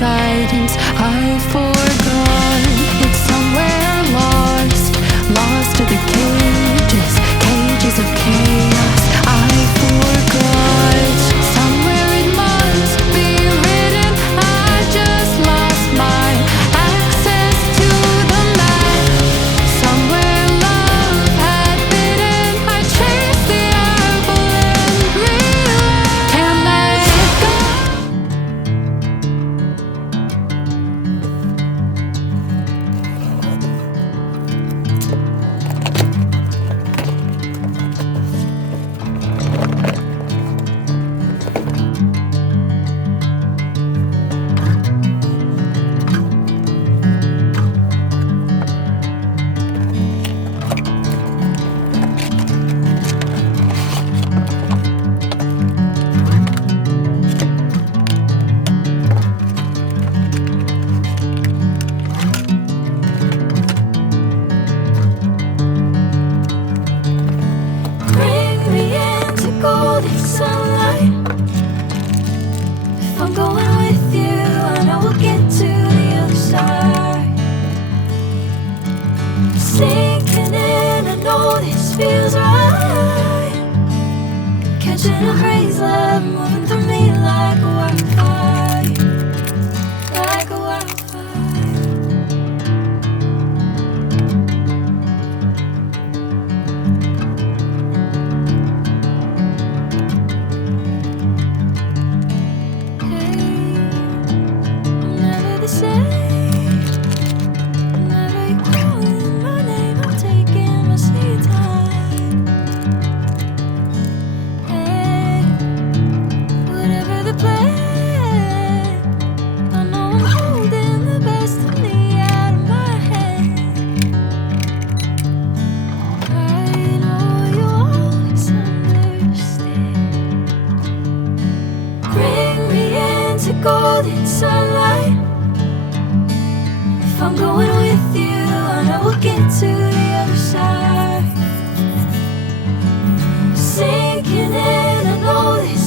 guidance I forgot. It's somewhere lost, lost to the cages, cages of chaos I forgot. Somewhere it must be written, I just lost my access to the map. Somewhere love had bitten, I chased the apple and realized can't let it go. Bring me into golden sunlight. If I'm going with you, I know we'll get to the other side. Sinking in, I know this feels right. Catching a breeze, love moving through me like a wildfire, like a wildfire. I'm never the same. Whenever you're calling my name, I'm taking my sweet time. Hey, whatever the plan, I know I'm holding the best of me out of my hand. I know you always understand. Bring me into golden sunlight. If I'm going with you, I know we'll get to the other side. Sinking in, I know this